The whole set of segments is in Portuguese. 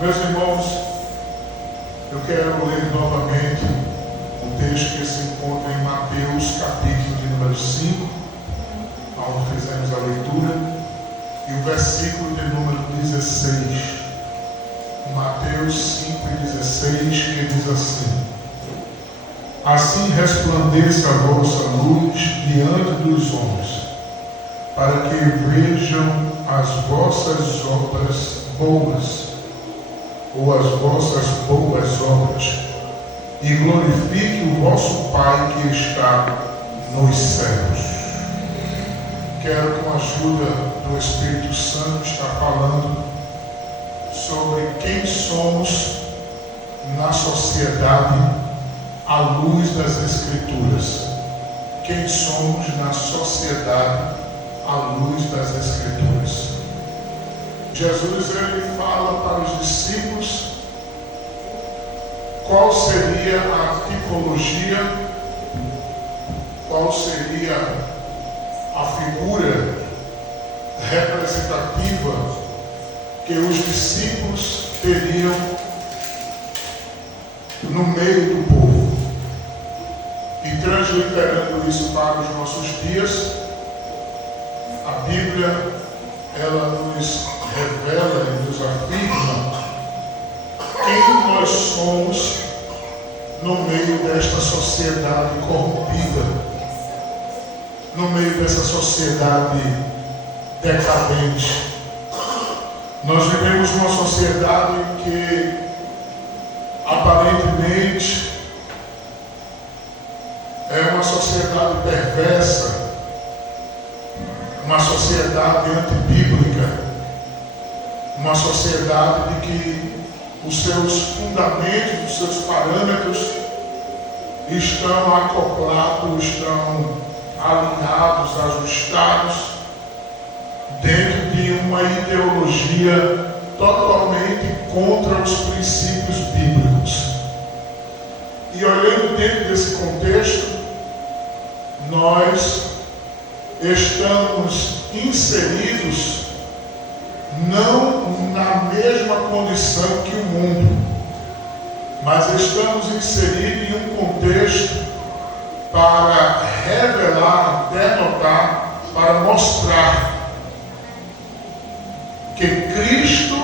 Meus irmãos, eu quero ler novamente um texto que se encontra em Mateus, capítulo de número 5, onde fizemos a leitura, e o versículo de número 16. Mateus 5,16, que diz assim: Assim resplandeça a vossa luz diante dos homens, para que vejam as vossas obras boas, ou as vossas boas obras, e glorifique o vosso Pai que está nos céus. Quero, com a ajuda do Espírito Santo, estar falando sobre quem somos na sociedade à luz das Escrituras. Quem somos na sociedade à luz das Escrituras. Jesus, ele fala para os discípulos qual seria a tipologia, qual seria a figura representativa que os discípulos teriam no meio do povo. E transliterando isso para os nossos dias, a Bíblia, ela nos revela e nos afirma quem nós somos no meio desta sociedade corrompida, no meio dessa sociedade decadente. Nós vivemos uma sociedade que aparentemente é uma sociedade perversa, uma sociedade antibíblica, uma sociedade de que os seus fundamentos, os seus parâmetros estão acoplados, estão alinhados, ajustados dentro de uma ideologia totalmente contra os princípios bíblicos. E olhando dentro desse contexto, nós estamos inseridos não na mesma condição que o mundo, mas estamos inseridos em um contexto para revelar, denotar, para mostrar que Cristo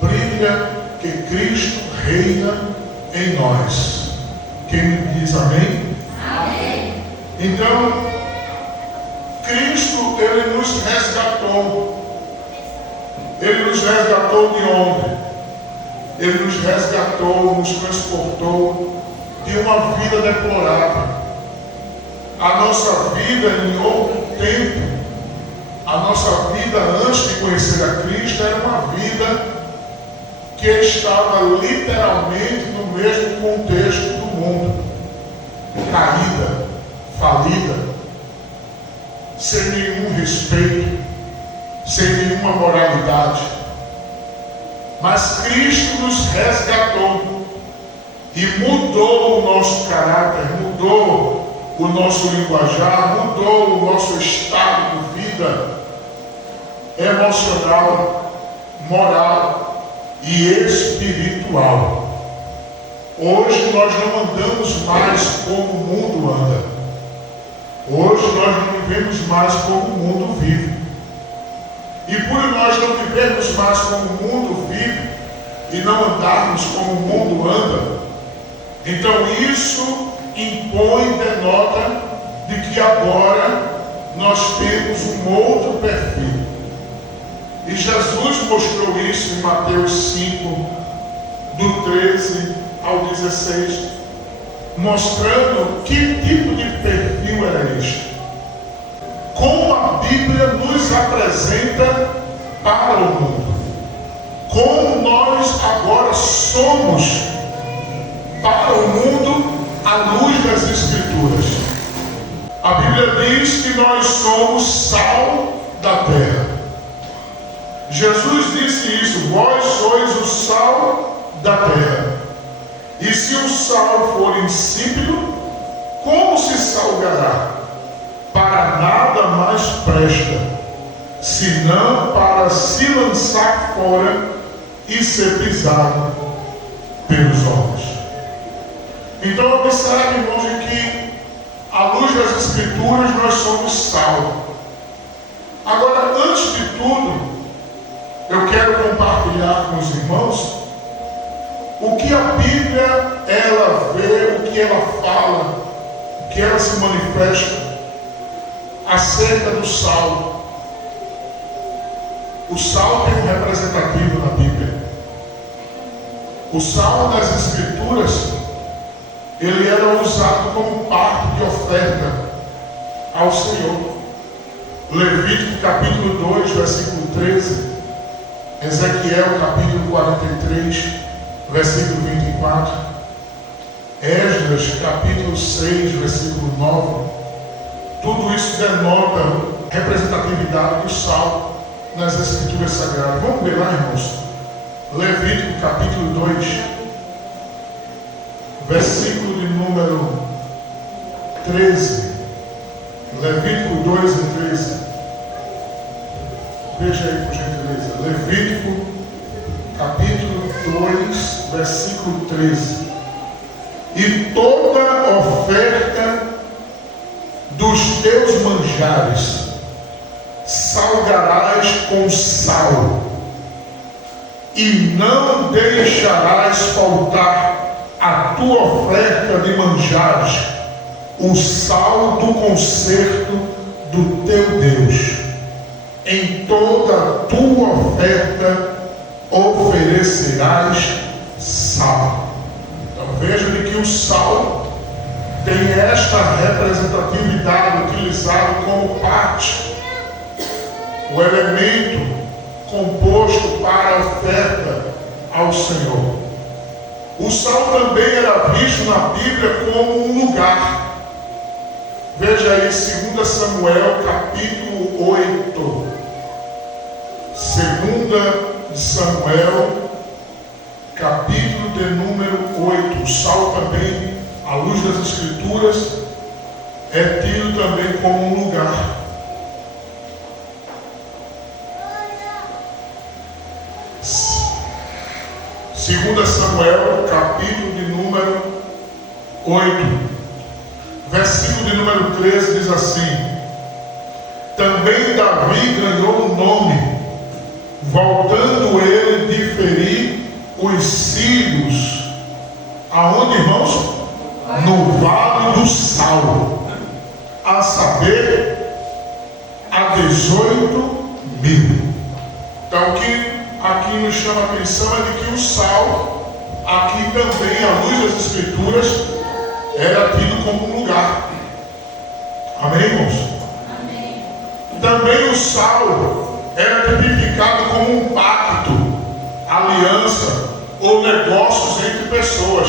brilha, que Cristo reina em nós. Quem me diz amém? Amém. Então, Cristo, ele nos resgatou. Ele nos resgatou de onde? Ele nos resgatou, nos transportou de uma vida deplorável. A nossa vida em outro tempo, a nossa vida antes de conhecer a Cristo, era uma vida que estava literalmente no mesmo contexto do mundo. Caída, falida, sem nenhum respeito, sem nenhuma moralidade. Mas Cristo nos resgatou e mudou o nosso caráter, mudou o nosso linguajar, mudou o nosso estado de vida emocional, moral e espiritual. Hoje nós não andamos mais como o mundo anda. Hoje nós não vivemos mais como o mundo vive. E por nós não vivermos mais como o mundo vive e não andarmos como o mundo anda, então isso impõe, denota de que agora nós temos um outro perfil. E Jesus mostrou isso em Mateus 5, do 13 ao 16, mostrando que tipo de perfil era este. Como a Bíblia nos apresenta para o mundo. Como nós agora somos para o mundo à luz das Escrituras. A Bíblia diz que nós somos sal da terra. Jesus disse isso: vós sois o sal da terra. E se o sal for insípido, como se salgará? Para nada mais presta, senão para se lançar fora e ser pisado pelos homens. Então observe, irmãos, que à luz das Escrituras nós somos sal. Agora, antes de tudo, eu quero compartilhar com os irmãos o que a Bíblia ela vê, o que ela fala, o que ela se manifesta acerca do sal. O sal tem um representativo na Bíblia. O sal das Escrituras, ele era usado como parte de oferta ao Senhor. Levítico capítulo 2, versículo 13. Ezequiel capítulo 43, versículo 24. Esdras capítulo 6, versículo 9. Tudo isso denota a representatividade do sal nas Escrituras Sagradas. Vamos ver lá, irmãos. Levítico capítulo 2, versículo de número 13. Levítico 2 e 13. Veja aí, por gentileza. Levítico capítulo 2, versículo 13. E toda oferta dos teus manjares salgarás com sal, e não deixarás faltar a tua oferta de manjares, o sal do concerto do teu Deus. Em toda a tua oferta oferecerás sal. Então veja que o sal tem esta representatividade utilizada como parte, o elemento composto para a oferta ao Senhor. O sal também era visto na Bíblia como um lugar. Veja aí 2 Samuel capítulo 8. 2 Samuel capítulo de número 8. O sal também, à luz das Escrituras, é tido também como um lugar. 2 Samuel, capítulo de número 8, versículo de número 13 diz assim: também Davi ganhou um nome, voltando ele de ferir os sírios, aonde, irmãos? No vale do sal, a saber, a 18.000. Então, o que aqui nos chama a atenção é de que o sal, aqui também, à luz das Escrituras, era tido como um lugar. Amém, irmãos? Amém. Também o sal era tipificado como um pacto, aliança ou negócios entre pessoas.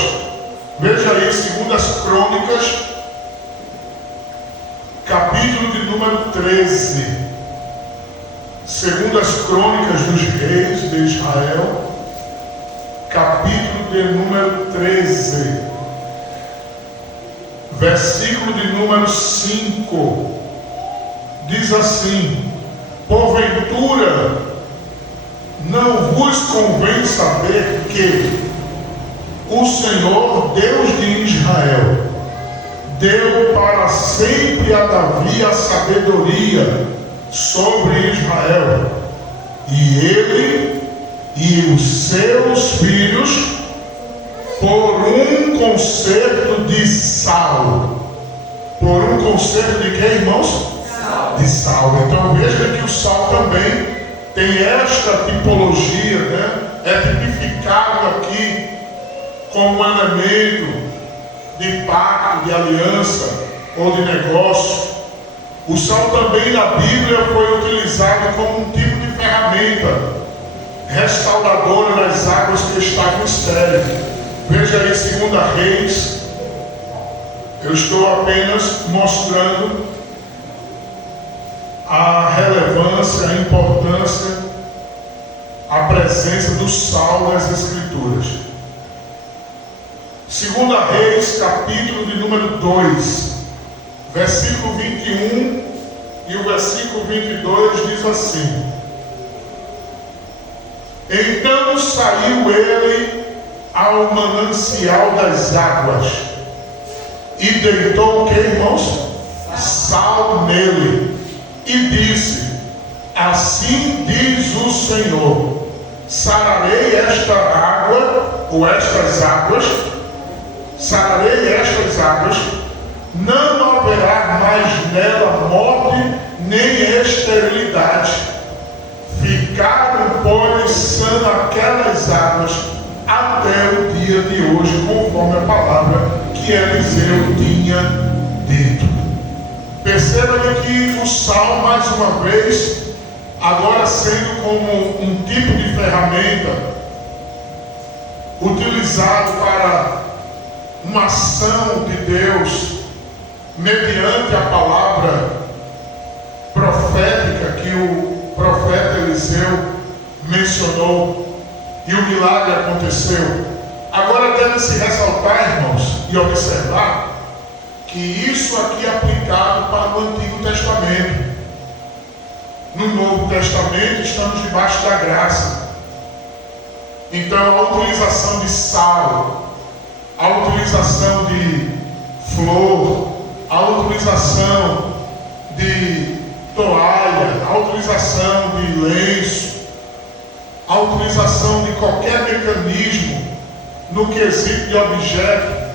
Veja aí, 2 Crônicas, capítulo de número 13. 2 Crônicas dos Reis de Israel, capítulo de número 13, versículo de número 5, diz assim: porventura não vos convém saber que o Senhor, Deus de Israel, deu para sempre a Davi a sabedoria sobre Israel, e ele e os seus filhos por um concerto de sal. Por um concerto de quê, irmãos? Sal. De sal. Então veja que o sal também tem esta tipologia, né? É tipificado aqui como um elemento de pacto, de aliança ou de negócio. O sal também na Bíblia foi utilizado como um tipo de ferramenta restauradora das águas que estavam estériles. Veja aí 2 Reis. Eu estou apenas mostrando a relevância, a importância, a presença do sal nas Escrituras. 2 Reis, capítulo de número 2, versículo 21 e o versículo 22 diz assim: Então saiu ele ao manancial das águas e deitou o que, irmãos? Sal nele e disse: assim diz o Senhor, sararei esta água, ou estas águas, sararei estas águas, não haverá mais nela morte nem esterilidade. Ficaram, pois, sãs aquelas águas até o dia de hoje, conforme a palavra que Eliseu tinha dito. Perceba que o sal, mais uma vez, agora sendo como um tipo de ferramenta utilizado para uma ação de Deus mediante a palavra profética que o profeta Eliseu mencionou e o milagre aconteceu. Agora deve-se ressaltar, irmãos, e observar que isso aqui é aplicado para o Antigo Testamento. No Novo Testamento estamos debaixo da graça. Então a utilização de sal, a utilização de flor, a utilização de toalha, a utilização de lenço, a utilização de qualquer mecanismo no quesito de objeto,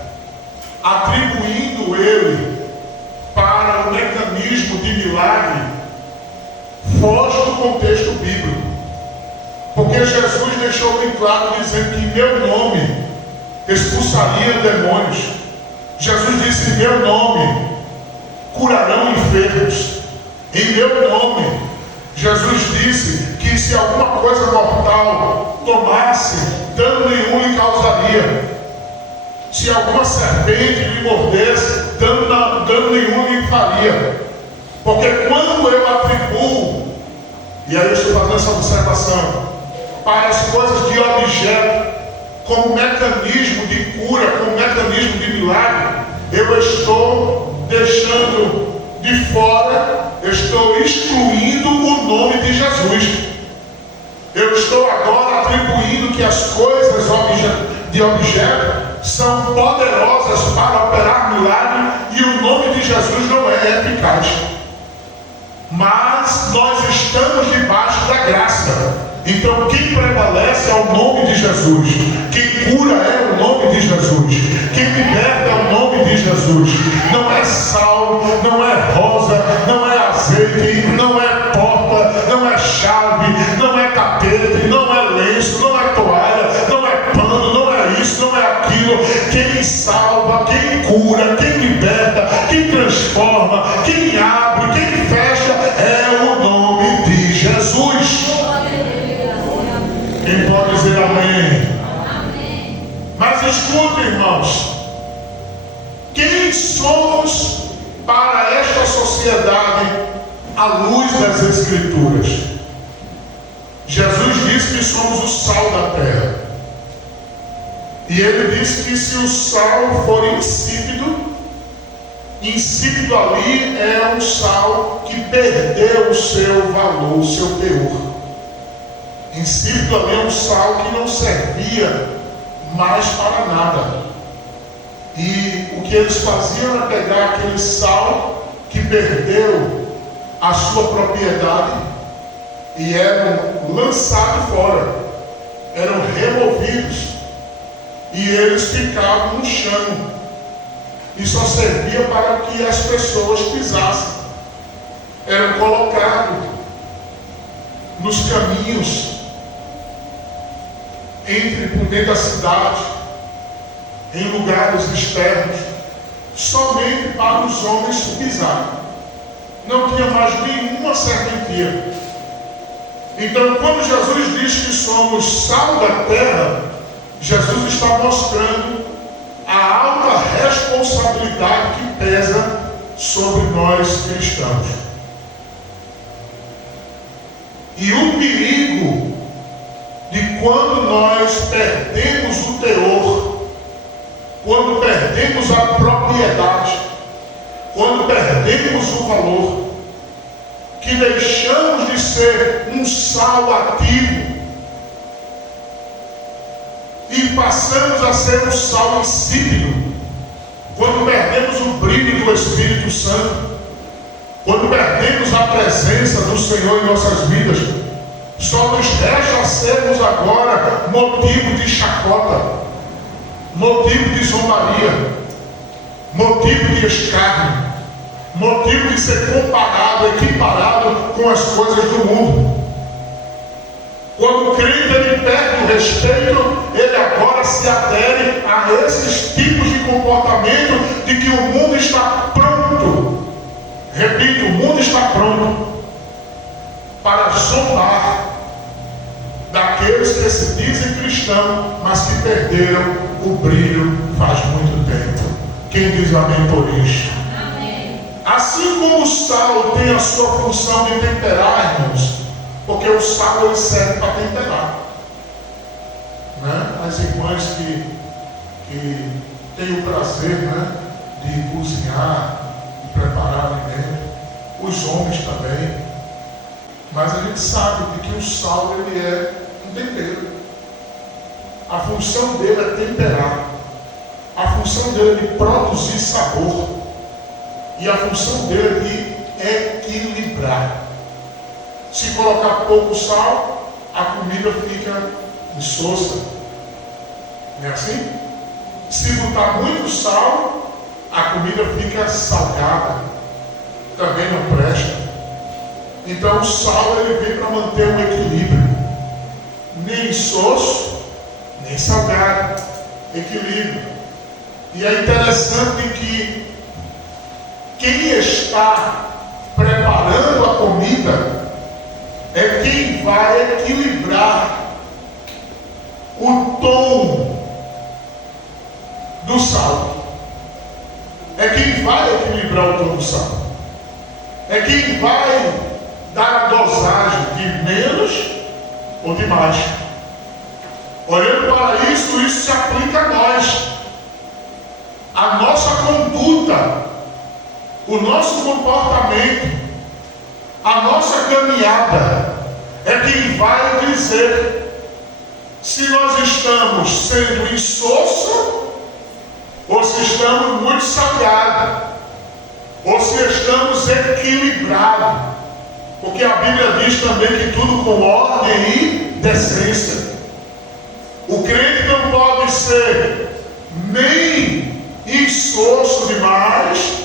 atribuindo ele para o mecanismo de milagre, foge do contexto bíblico. Porque Jesus deixou bem claro dizendo que em meu nome expulsaria demônios. Jesus disse: em meu nome curarão enfermos. Em meu nome, Jesus disse que se alguma coisa mortal tomasse, dano nenhum lhe causaria. Se alguma serpente lhe mordesse, dano nenhum lhe faria. Porque quando eu atribuo, e aí eu estou fazendo essa observação, para as coisas de objeto, como mecanismo de cura, como mecanismo de milagre, eu estou deixando de fora, estou excluindo o nome de Jesus. Eu estou agora atribuindo que as coisas de objeto são poderosas para operar milagre e o nome de Jesus não é eficaz. Mas nós estamos debaixo da graça. Então quem prevalece é o nome de Jesus. Quem cura é o nome de Jesus. Quem liberta é o nome de Jesus. Não é sal, não é rosa, não é azeite, não é porta, não é chave, não é tapete, não é lenço, não é toalha, não é pano, não é isso, não é aquilo. Quem salva, quem cura, quem liberta, quem transforma, quem abre, quem fecha é o nome de Jesus. Quem pode dizer amém? Amém. Mas escuta, irmãos, quem somos para esta sociedade à luz das Escrituras? Jesus disse que somos o sal da terra. E ele disse que se o sal for insípido, insípido ali é um sal que perdeu o seu valor, o seu teor. Insípido ali é um sal que não servia mais para nada. E o que eles faziam era pegar aquele sal que perdeu a sua propriedade e eram lançados fora, eram removidos e eles ficavam no chão e só servia para que as pessoas pisassem. Eram colocados nos caminhos por dentro da cidade, em lugares externos, somente para os homens pisarem. Não tinha mais nenhuma serventia. Então, quando Jesus diz que somos sal da terra, Jesus está mostrando a alta responsabilidade que pesa sobre nós cristãos. E o perigo de quando nós perdemos o teor, quando perdemos a propriedade, quando perdemos o valor, que deixamos de ser um sal ativo e passamos a ser um sal insípido. Quando perdemos o brilho do Espírito Santo, quando perdemos a presença do Senhor em nossas vidas, só nos resta sermos agora motivo de chacota, motivo de zombaria, motivo de escárnio, motivo de ser comparado, equiparado com as coisas do mundo. Quando o crente ele perde o respeito, ele agora se adere a esses tipos de comportamento de que o mundo está pronto. Repito, o mundo está pronto para zombar daqueles que se dizem cristãos, mas que perderam o brilho faz muito tempo. Quem diz amém por isso? Amém. Assim como o sal tem a sua função de temperar, irmãos, porque o sal ele serve para temperar, né? As irmãs que têm o prazer, né, de cozinhar, de preparar alimento, os homens também, mas a gente sabe de que o sal ele é um tempero. A função dele é temperar, a função dele é de produzir sabor, e a função dele é de equilibrar. Se colocar pouco sal, a comida fica insossa. Não é assim? Se botar muito sal, a comida fica salgada. Também não presta. Então o sal ele vem para manter um equilíbrio. Nem insosso, nem salgado. Equilíbrio. E é interessante que quem está preparando a comida é quem vai equilibrar o tom do sal. É quem vai equilibrar o tom do sal. É quem vai dar a dosagem de menos ou de mais. Olhando para isso se aplica a nós. A nossa conduta, o nosso comportamento, a nossa caminhada é quem vai dizer se nós estamos sendo insosso ou se estamos muito salgados ou se estamos equilibrados, porque a Bíblia diz também que tudo com ordem e decência. O crente não pode ser nem insosso demais,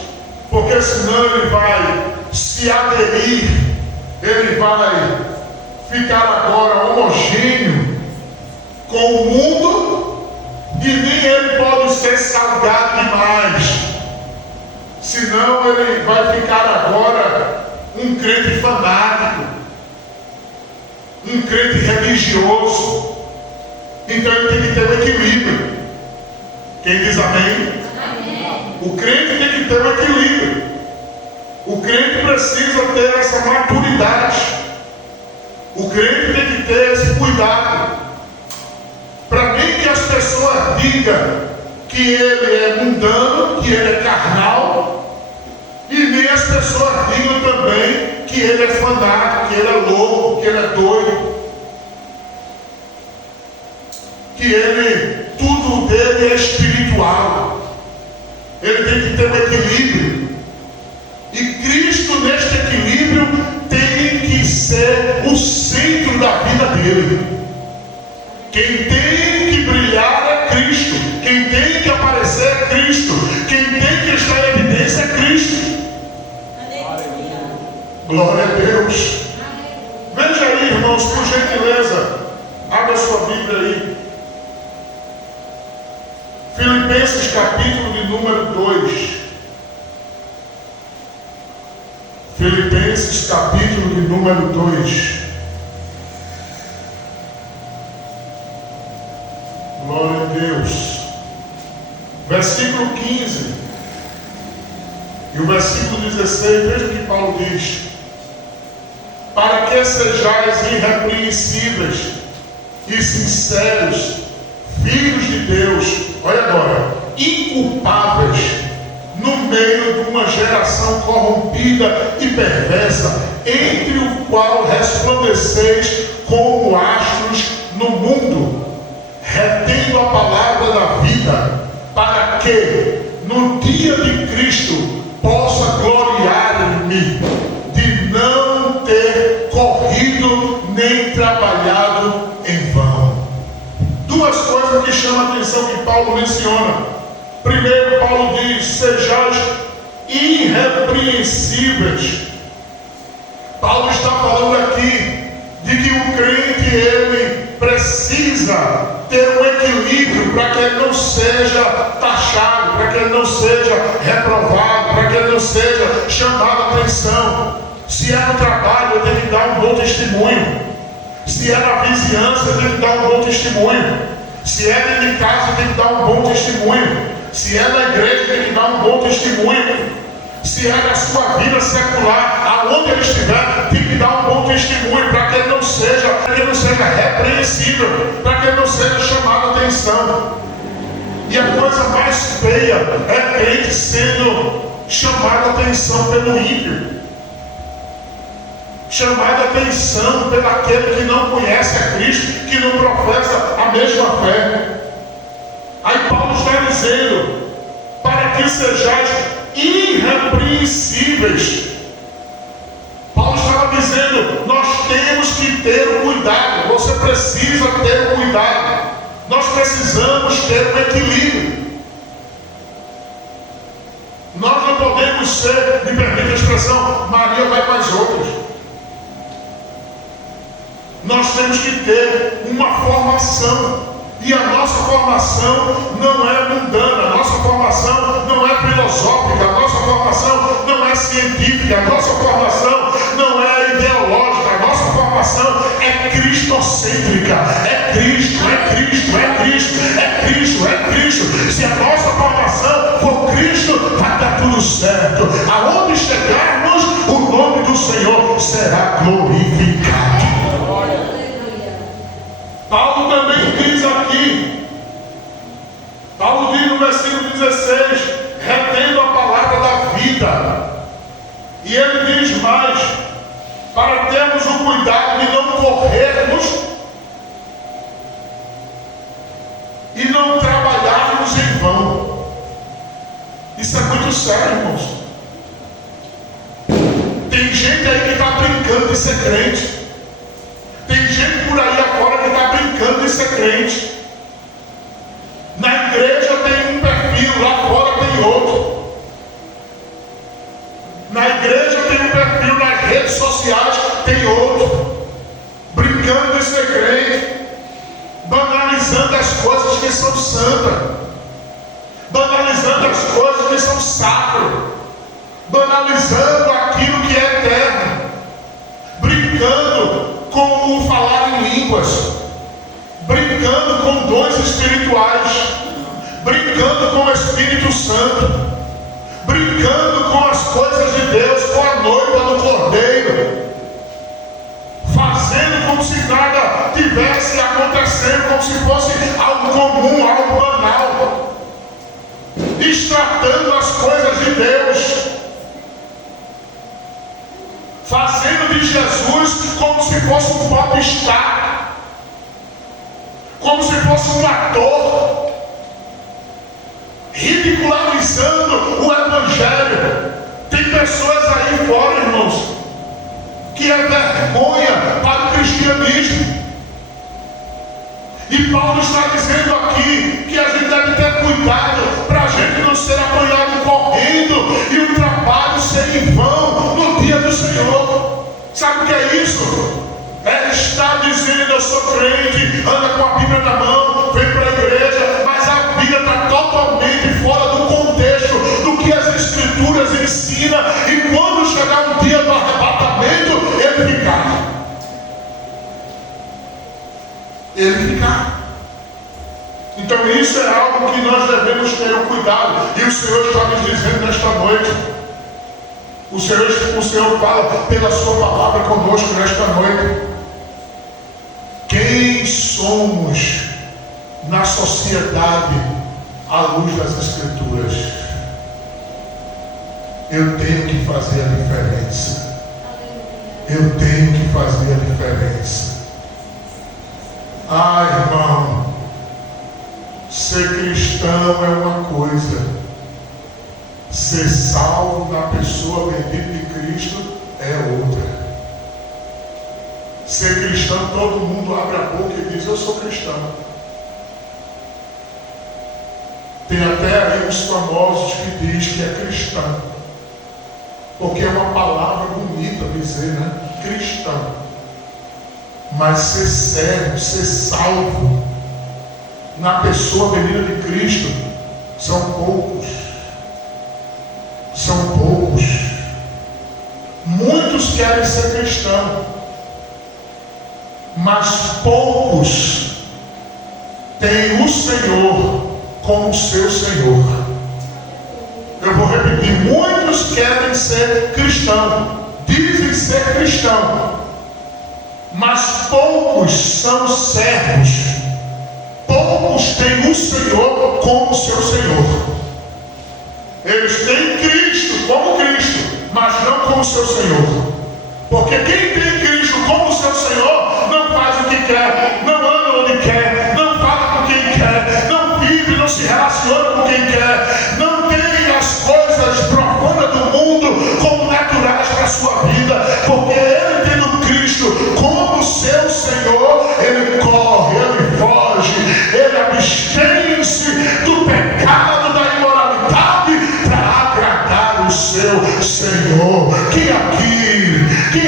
porque senão ele vai se aderir, ele vai ficar agora homogêneo com o mundo, e nem ele pode ser salgado demais, senão ele vai ficar agora um crente fanático, um crente religioso. Então ele tem que ter um equilíbrio. Quem diz amém? Amém. O crente tem que ter um equilíbrio. O crente precisa ter essa maturidade. O crente tem que ter esse cuidado, para nem que as pessoas digam que ele é mundano, que ele é carnal, e nem as pessoas digam também que ele é fanático, que ele é louco, que ele é doido, que ele, tudo dele é espiritual. Ele tem que ter um equilíbrio. E Cristo, neste equilíbrio, tem que ser o centro da vida dele. Quem tem que brilhar é Cristo. Quem tem que aparecer é Cristo. Quem tem que estar em evidência é Cristo. Glória a Deus. Veja aí, irmãos, por gentileza, abra sua Bíblia aí. Filipenses capítulo de número 2. Filipenses capítulo de número 2. Glória a Deus. Versículo 15 e o versículo 16, veja o que Paulo diz: para que sejais irrepreensíveis e sinceros, filhos de Deus, olha agora, inculpáveis no meio de uma geração corrompida e perversa, entre o qual resplandeceis como astros no mundo, retendo vida, para que no dia de Cristo possa gloriar-me de não ter corrido nem trabalhado em vão. Duas coisas que chamam a atenção que Paulo menciona. Primeiro, Paulo diz: sejais irrepreensíveis. Paulo está falando aqui de que o crente, ele precisa ter um equilíbrio para que ele não seja taxado, para que ele não seja reprovado, para que ele não seja chamado a atenção. Se é no trabalho, eu tenho que dar um bom testemunho. Se é na vizinhança, eu tenho que dar um bom testemunho. Se é dentro de casa, eu tenho que dar um bom testemunho. Se é na igreja, eu tenho que dar um bom testemunho. Se é na sua vida secular, aonde ele estiver, tem que dar um bom testemunho para que ele não seja repreensível, para que ele não seja chamado a atenção. E a coisa mais feia é crente sendo chamado a atenção pelo ímpio, chamado a atenção pelo aquele que não conhece a Cristo, que não professa a mesma fé. Aí Paulo está dizendo: para que sejais irrepreensíveis. Paulo estava dizendo: nós temos que ter o cuidado. Você precisa ter o cuidado. Nós precisamos ter um equilíbrio. Nós não podemos ser, me permite a expressão, Maria vai com as outras. Nós temos que ter uma formação. E a nossa formação não é mundana, a nossa formação não é filosófica, a nossa formação não é científica, a nossa formação não é ideológica, a nossa formação é cristocêntrica. É Cristo, é Cristo, é Cristo, é Cristo, é Cristo. Se a nossa formação for Cristo, vai dar tudo certo. Aonde chegarmos, o nome do Senhor será glorificado. Paulo também diz aqui, Paulo diz no versículo 16, retendo a palavra da vida. E ele diz mais: para termos o cuidado de não corrermos e não trabalharmos em vão. Isso é muito sério, irmãos. Tem gente aí que está brincando de ser crente. Tem gente por aí afora que está brincando de ser crente. Na igreja tem um perfil, lá fora tem outro. Na igreja tem um perfil, nas redes sociais tem outro. Brincando de ser crente, banalizando as coisas que são santas, banalizando as coisas que são sacras, banalizando aquilo que é eterno, brincando com o falar em línguas, brincando com dons espirituais, brincando com o Espírito Santo, brincando com as coisas de Deus, com a noiva do Cordeiro, fazendo como se nada tivesse acontecendo, como se fosse algo comum, algo banal, destratando as coisas de Deus, fazendo de Jesus como se fosse um popstar, como se fosse um ator, ridicularizando o Evangelho. Tem pessoas aí fora, irmãos, que é vergonha para o cristianismo. E Paulo está dizendo aqui que a gente deve ter cuidado para a gente não ser apanhado correndo e o trabalho ser em vão no dia do Senhor. Sabe o que é isso? É estar dizendo: eu sou crente, anda com a Bíblia na mão, vem para a igreja, mas a Bíblia está totalmente fora do contexto do que as Escrituras ensinam, e quando chegar o dia do arrebatamento, ele ficar. Então isso é algo que nós devemos ter o cuidado. E o Senhor está nos dizendo nesta noite. O Senhor fala pela sua palavra conosco nesta noite. Quem somos na sociedade à luz das Escrituras? Eu tenho que fazer a diferença. Eu tenho que fazer a diferença. Ah, irmão, Ser cristão é uma coisa, ser salvo na pessoa bendita de Cristo é outra. Ser cristão, todo mundo abre a boca e diz: eu sou cristão. Tem até aí os famosos que diz que é cristão, porque é uma palavra bonita dizer, né? Cristão. Mas ser servo, ser salvo na pessoa bendita de Cristo são poucos. São poucos. Muitos querem ser cristão, mas poucos têm o Senhor como seu Senhor. Eu vou repetir: muitos querem ser cristão, dizem ser cristão, mas poucos são servos. Poucos têm o Senhor como seu Senhor. Eles têm Cristo como Cristo, mas não como seu Senhor. Porque quem tem Cristo como seu Senhor não faz o que quer, não anda onde quer, não fala com quem quer, não vive, não se relaciona com quem quer, não tem as coisas profundas do mundo como naturais para a sua vida. Porque ele tendo Cristo como seu Senhor, ele corre, ele foge, ele abstém-se do pecado, da imoralidade, para agradar o seu Senhor. Quem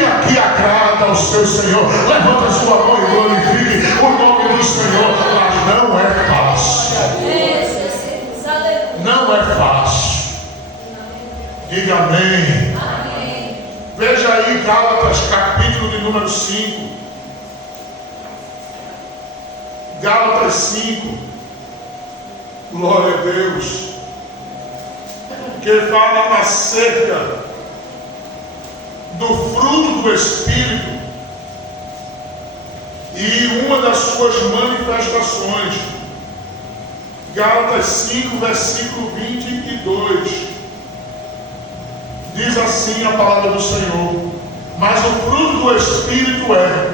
aqui agrada ao seu Senhor? Levanta a sua mão e glorifique o nome do Senhor. Mas não é fácil. Não é fácil. Diga amém. Veja aí Gálatas, capítulo de número 5. Gálatas 5. Glória a Deus. Que fala acerca do fruto do Espírito e uma das suas manifestações. Gálatas 5, versículo 22. Diz assim a palavra do Senhor: mas o fruto do Espírito é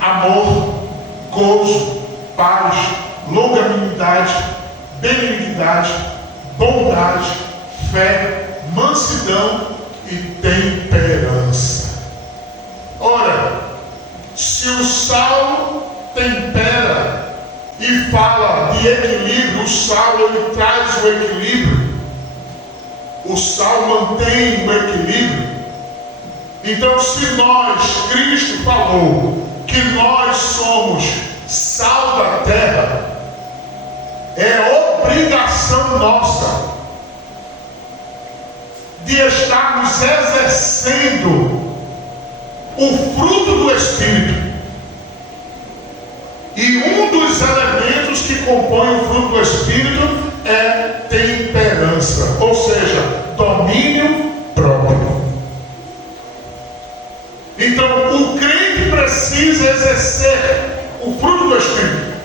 amor, gozo, paz, longanimidade, benignidade, bondade, fé, mansidão e temperança. Ora, se o sal tempera e fala de equilíbrio, o sal ele traz o equilíbrio, o sal mantém o equilíbrio. Então, se nós, Cristo falou que nós somos sal da terra, é obrigação nossa de estarmos exercendo o fruto do Espírito. E um dos elementos que compõe o fruto do Espírito é temperança, ou seja, domínio próprio. Então, o crente precisa exercer o fruto do Espírito.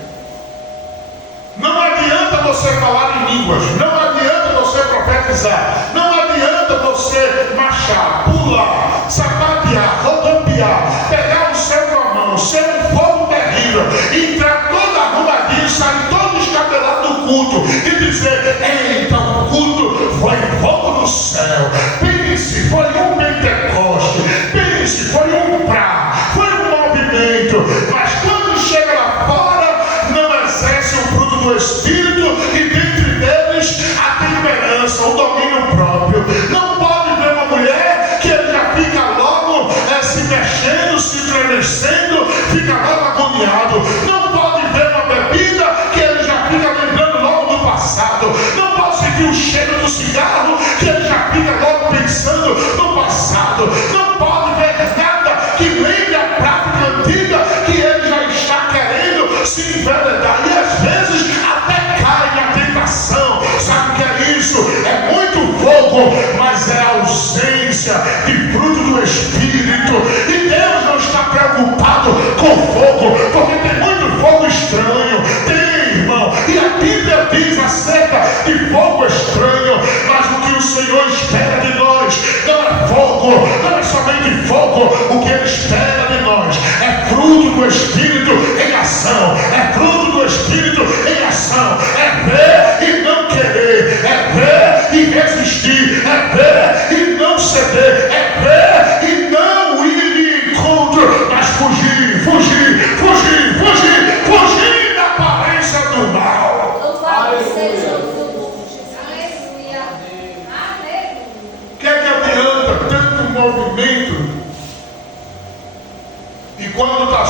Não adianta você falar em línguas, não adianta você profetizar, não adianta você marchar, pular, sapatear, rodopiar, pegar o céu com a mão, ser um fogo terrível, entrar todo arrumadinho, sair todo escabelado do culto e dizer: eita, o culto foi fogo no céu. Pense, foi um Pentecoste, pense, foi um pra, foi um movimento. Mas quando chega lá fora, não exerce o fruto do Espírito, e dentre deles a temperança, o domínio próprio. Não pode ver uma mulher que ele já fica logo se mexendo, se estremecendo, fica logo agoniado. Não pode ver uma bebida que ele já fica lembrando logo do passado. Não pode sentir o cheiro do cigarro que ele já fica logo pensando no passado. Não pode ver nada que lembre a prática antiga que ele já está querendo se enveredar. E às vezes até cai na tentação. Sabe o que é isso? É muito fogo, mas é a ausência de fruto do Espírito. E Deus não está preocupado com fogo, porque tem muito fogo estranho. Tem, irmão. E a Bíblia diz acerca de fogo estranho. Mas o que o Senhor espera de nós não é fogo, não é somente fogo. O que Ele espera de nós é fruto do Espírito em ação. É fruto do Espírito em ação. É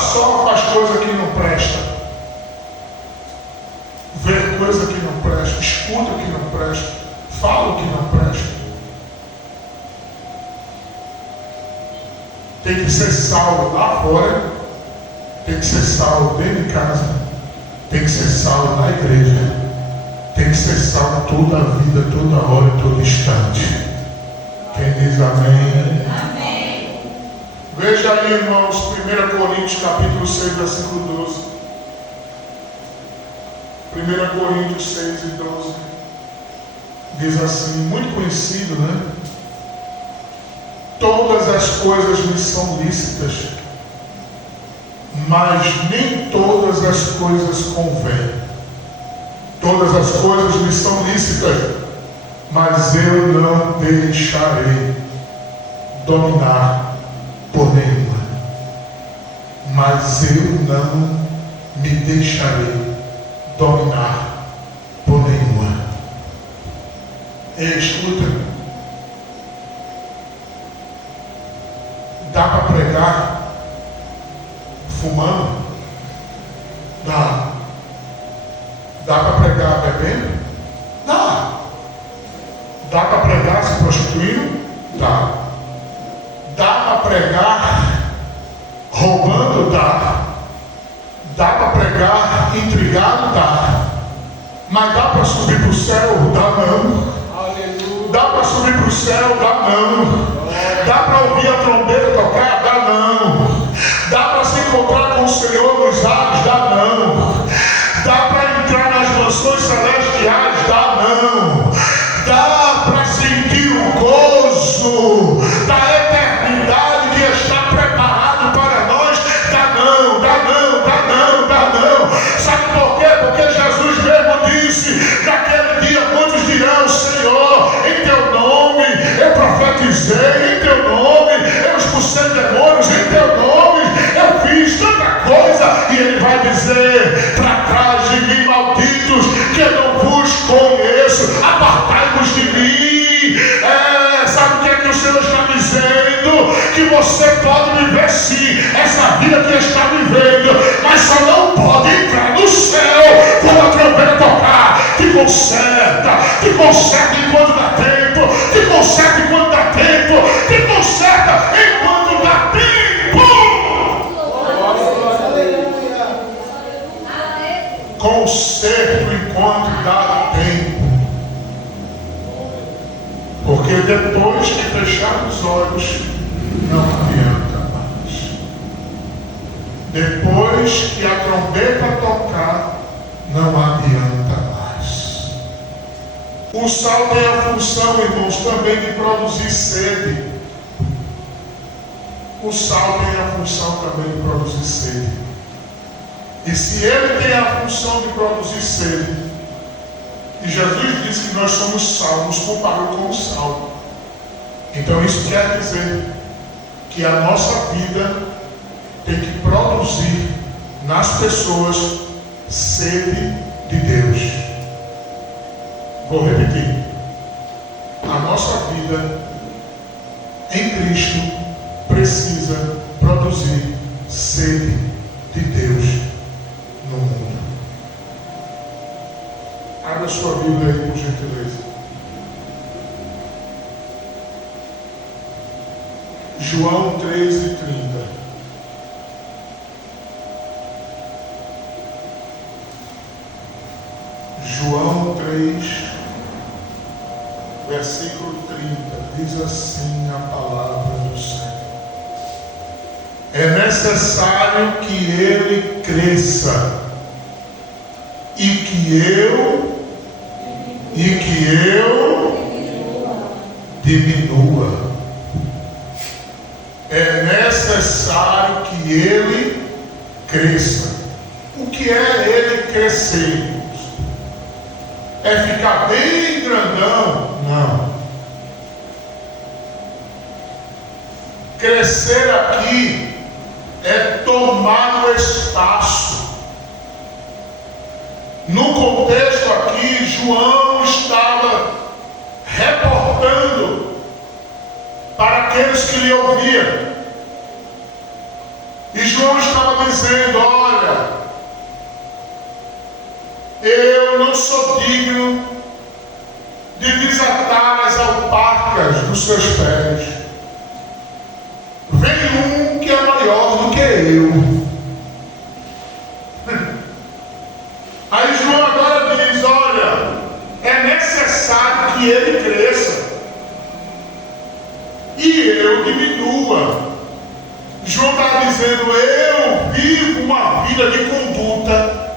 só faz coisa que não presta, vê coisa que não presta, escuta o que não presta, fala o que não presta. Tem que ser salvo lá fora, tem que ser salvo dentro de casa, tem que ser salvo na igreja, tem que ser salvo toda a vida, toda hora, todo instante. Quem diz amém? Amém. Veja aí, irmãos, 1 Coríntios capítulo 6, versículo 12. 1 Coríntios 6 e 12. Diz assim, muito conhecido, né? Todas as coisas me são lícitas, mas nem todas as coisas convêm. Todas as coisas me são lícitas, mas eu não deixarei dominar por nenhuma. Mas eu não me deixarei dominar por nenhuma. E escuta, dá para pregar fumando? Dá. Dá para pregar bebendo? Dá. Dá para pregar se prostituindo? Dá. Dá para pregar roubando? Dá. Dá para pregar intrigado? Dá. Mas dá para subir para o céu? Dá não. Aleluia. Dá para subir para o céu? Dá não. Dá para ouvir a trombeta tocar? Dá não. Dá para se encontrar com o Senhor nos ares? Dá não. Dá para entrar nas mansões celestiais? Dá não. Dá para sentir o gozo da eternidade que está preparado para nós? Dá não, dá não, dá não, dá não. Sabe por quê? Porque Jesus mesmo disse, naquele dia muitos dirão, Senhor, em teu nome eu profetizei, em teu nome eu expulsei demônios, em teu nome eu fiz tanta coisa. E ele vai dizer, para trás de mim, malditos, que eu não vos conheço, apartai-vos de mim. Sabe o que é que o Senhor está dizendo? Que você pode viver sim essa vida que está vivendo, mas só não pode entrar no céu quando a trombeta tocar. Te conserta enquanto dá tempo, te conserta enquanto dá tempo, te conserta enquanto dá tempo. Conserto enquanto dá tempo. Porque depois que fechar os olhos, não adianta mais. Depois que a trombeta tocar, não adianta mais. O sal tem a função, irmãos, também de produzir sede. O sal tem a função também de produzir sede. E se ele tem a função de produzir sede, e Jesus disse que nós somos sal, nos comparou com o sal. Então isso quer dizer que a nossa vida tem que produzir nas pessoas sede de Deus. Vou repetir. A nossa vida em Cristo precisa produzir sede de Deus no mundo. Abra sua Bíblia aí, por gentileza. João 13:30. João 3, versículo 30. Diz assim a palavra do Senhor. É necessário que ele cresça e que eu diminua. É necessário que ele cresça. O que é ele crescer? É ficar bem grandão? Não. Crescer aqui é tomar o espaço. No contexto aqui, João estava reportando para aqueles que lhe ouviam. E João João estava dizendo: olha, eu não sou digno de desatar as alpacas dos seus pés. Vem um que é maior do que eu. Aí João agora diz: olha, é necessário que ele cresça e eu diminua. João está dizendo: eu vivo uma vida de conduta,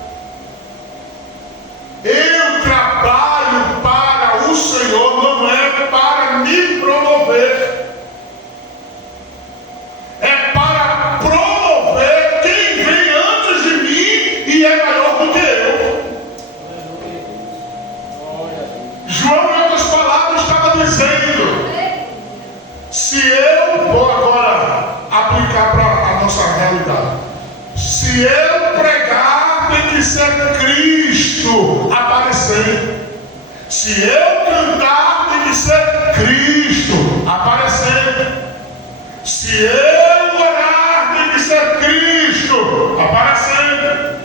eu trabalho para o Senhor, não é para me promover, é para promover quem vem antes de mim e é maior do que eu. João, em outras palavras, estava dizendo: se eu vou agora aplicar para a nossa realidade, se eu pregar, tem que ser Cristo aparecendo. Se eu cantar, tem que ser Cristo aparecendo. Se eu orar, tem que ser Cristo aparecendo.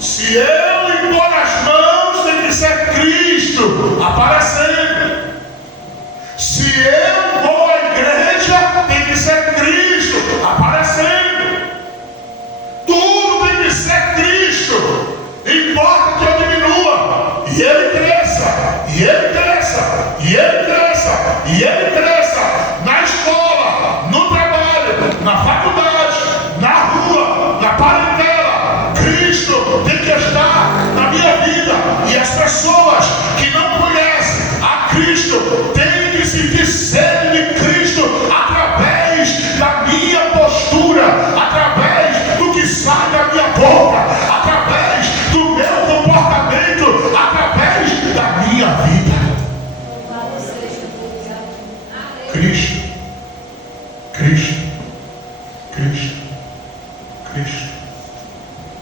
Se eu impor as mãos, tem que ser Cristo aparecendo. Se eu vou à igreja, tem que ser Cristo aparecendo. Tudo tem que ser Cristo. Importa que eu diminua e ele cresça, e ele cresça, e ele cresça, e ele cresça. Na escola, no trabalho, na faculdade, na rua, na parentela, Cristo tem que estar na minha vida. E as pessoas que não conhecem a Cristo têm que sentir sede de Cristo através da minha postura, através do que sai da minha boca, através do meu comportamento, através da minha vida. Cristo, Cristo, Cristo, Cristo.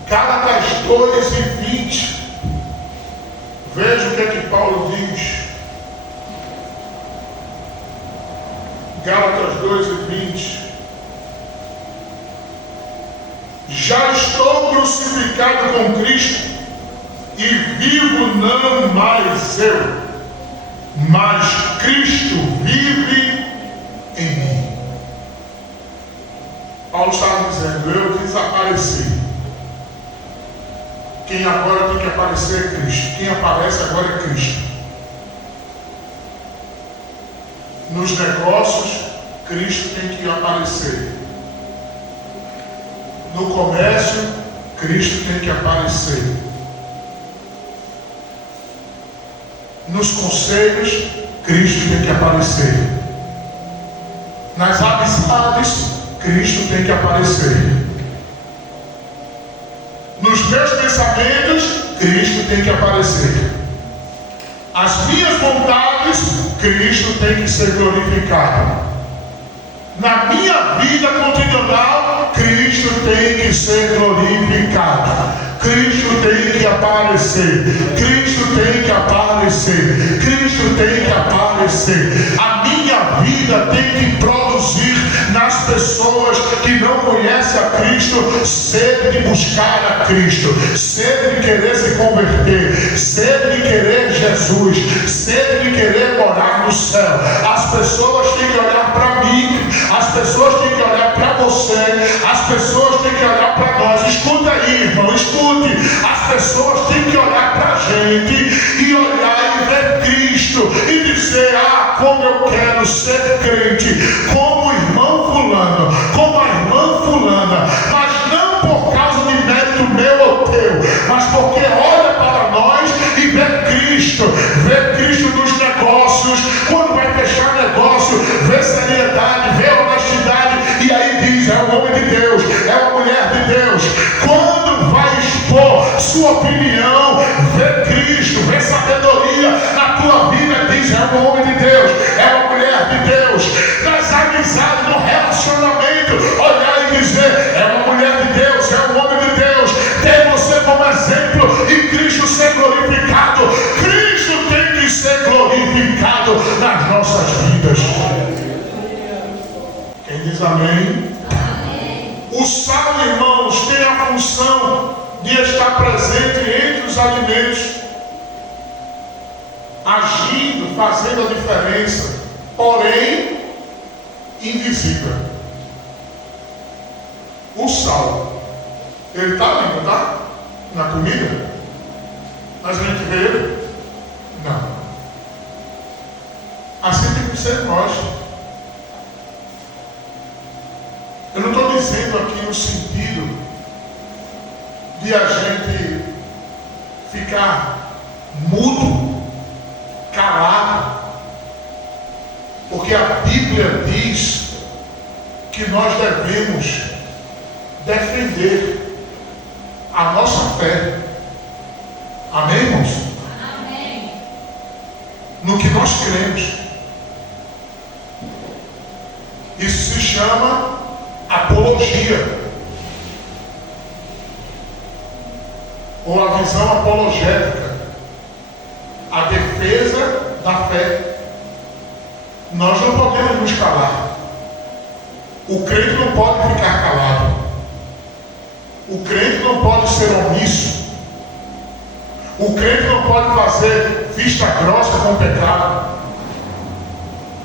Gálatas 2:20. Veja o que é que Paulo diz. Gálatas 2:20. Já estou crucificado com Cristo, e vivo não mais eu, mas Cristo vive em mim. Paulo estava dizendo: eu desapareci. Quem agora tem que aparecer é Cristo. Quem aparece agora é Cristo. Nos negócios, Cristo tem que aparecer. No comércio, Cristo tem que aparecer. Nos conselhos, Cristo tem que aparecer. Nas amizades, Cristo tem que aparecer. Nos meus pensamentos, Cristo tem que aparecer. As minhas vontades, Cristo tem que ser glorificado. Na minha vida cotidiana, Cristo tem que ser glorificado. Cristo tem que aparecer. Cristo tem que aparecer. Cristo tem que aparecer. A minha vida tem que produzir nas pessoas que não conhecem a Cristo sede de buscar a Cristo, sede de querer se converter, sede de querer Jesus, sede de querer morar no céu. As pessoas têm que olhar para mim, as pessoas têm que olhar para você, as pessoas têm que olhar para nós. Escuta aí, irmão, escute. As pessoas têm que olhar para a gente e olhar e ver Cristo e dizer: ah, como eu quero ser crente, como o irmão fulano, como a irmã fulana, mas não por causa de mérito meu ou teu, mas porque olha para nós e vê Cristo nos negócios. Quando vai fechar negócio, vê seriedade, vê honestidade, e aí diz: é um homem de Deus, é uma mulher de Deus. Quando vai expor sua opinião, vê Cristo, vê sabedoria na tua vida, diz: é um homem de Deus, é uma mulher de Deus. Nas amizades, no relacionamento, olhar e dizer: é uma mulher de Deus, é um homem de Deus. Ter você como exemplo e Cristo ser glorificado. Cristo tem que ser glorificado nas nossas vidas. Quem diz amém? Amém. fazendo a diferença, porém invisível. O sal, ele está ali, não está? Na comida? Mas a gente vê ele? Não. Assim tem que ser nós. Eu não estou dizendo aqui no sentido de a gente ficar mudo, calado, porque a Bíblia diz que nós devemos defender a nossa fé. Amém, irmãos? Amém. No que nós cremos. Isso se chama apologia, ou a visão apologética, a defesa da fé. Nós não podemos nos calar. O crente não pode ficar calado. O crente não pode ser omisso. O crente não pode fazer vista grossa com o pecado.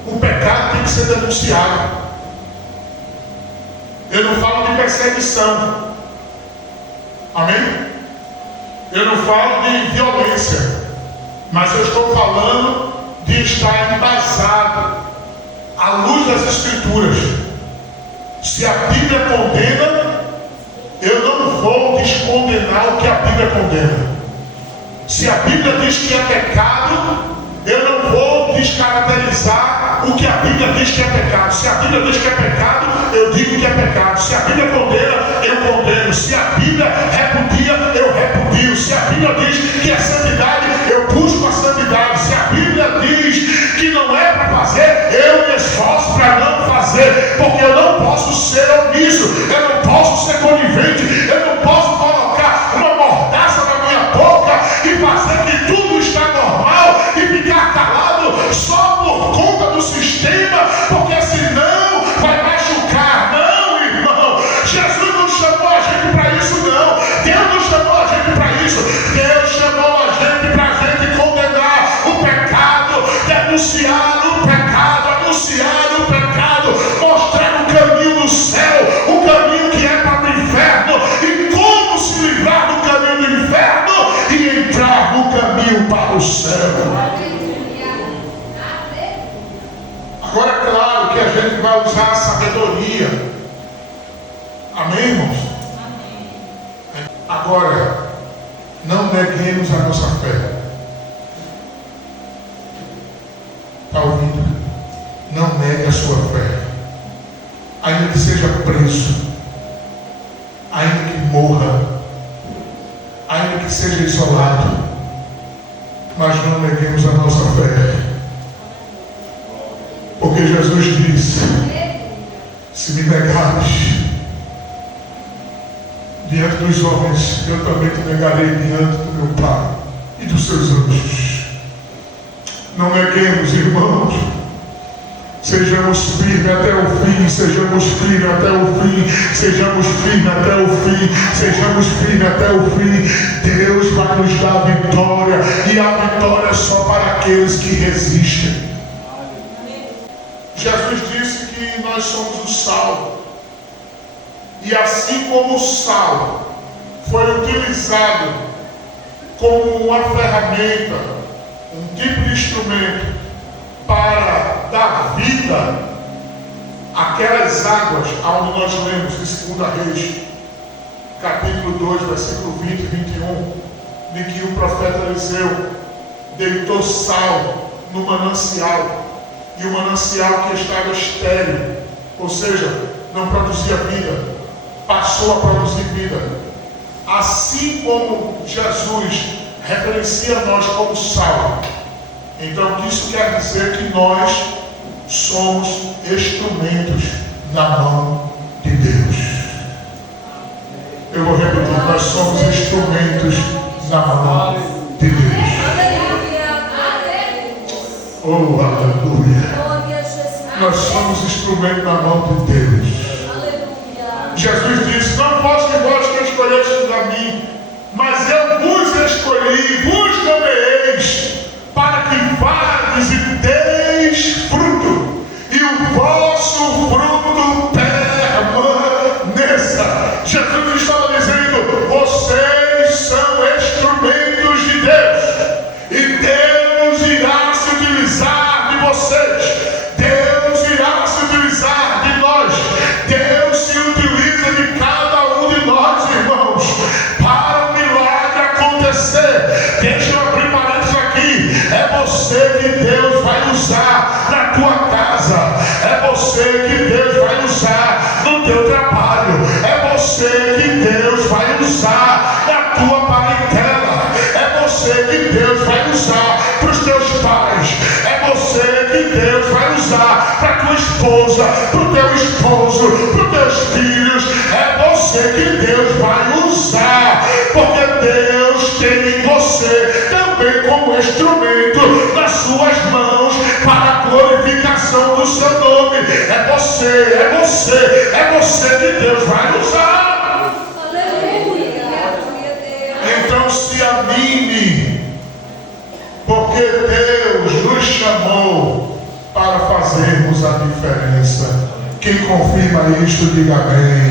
O pecado tem que ser denunciado. Eu não falo de perseguição. Amém? Eu não falo de violência. Mas eu estou falando de estar embasado à luz das Escrituras. Se a Bíblia condena, eu não vou descondenar o que a Bíblia condena. Se a Bíblia diz que é pecado, eu não vou descaracterizar o que a Bíblia diz que é pecado. Se a Bíblia diz que é pecado, eu digo que é pecado. Se a Bíblia condena, eu condeno. Se a Bíblia repudia, eu repudio. Se a Bíblia diz que é santidade, eu busco a santidade. Se a Bíblia diz que não é para fazer, eu me esforço para não fazer, porque eu não posso ser omisso, eu não posso ser conivente, eu não posso colocar uma mordaça na minha boca e fazer que tudo está normal e ficar calado só por conta do sistema, porque senão vai machucar. Não, irmão, Jesus não chamou a gente para isso, não. Deus não chamou a gente para isso. Deus chamou a gente para a gente condenar o pecado, denunciar o pecado, anunciar o pecado, mostrar o caminho do céu, o caminho que é para o inferno, e como se livrar do caminho do inferno e entrar no caminho para o céu. Agora é claro que a gente vai usar a sabedoria. Amém, irmãos? Amém. Agora, não neguemos a nossa fé. Está ouvindo? Não negue a sua fé. Ainda que seja preso, ainda que morra, ainda que seja isolado, mas não neguemos a nossa fé. Porque Jesus disse: se me negares diante dos homens, eu também te negarei diante do meu Pai e dos seus anjos. Não neguemos, irmãos. Sejamos firmes até o fim, sejamos firmes até o fim, sejamos firmes até o fim, sejamos firmes até o fim. Deus vai nos dar a vitória, e a vitória é só para aqueles que resistem. Jesus disse que nós somos o sal. E assim como o sal foi utilizado como uma ferramenta, um tipo de instrumento para dar vida àquelas águas onde nós lemos em 2 Reis, capítulo 2, versículo 20 e 21, de que o profeta Eliseu deitou sal no manancial, e o manancial que estava estéril, ou seja, não produzia vida, passou a produzir vida. Assim como Jesus referencia nós como sal, então isso quer dizer que nós somos instrumentos na mão de Deus. Eu vou repetir: nós somos instrumentos na mão de Deus. Oh, aleluia! Nós somos instrumentos na mão de Deus. Jesus disse: não foste vós que escolhestes a mim, mas eu vos escolhi, vos nomeeis, para que vades e Deixa eu abrir parênteses aqui. É você que Deus vai usar na tua casa. É você que Deus vai usar no teu trabalho. É você que Deus vai usar na tua parentela. É você que Deus vai usar para os teus pais. É você que Deus vai usar para tua esposa, para o teu esposo, para os teus filhos. É você que Deus vai usar, porque Deus tem em você também como instrumento nas suas mãos para a glorificação do seu nome. É você que Deus vai usar. Então se anime, porque Deus nos chamou para fazermos a diferença. Quem confirma isto, diga amém.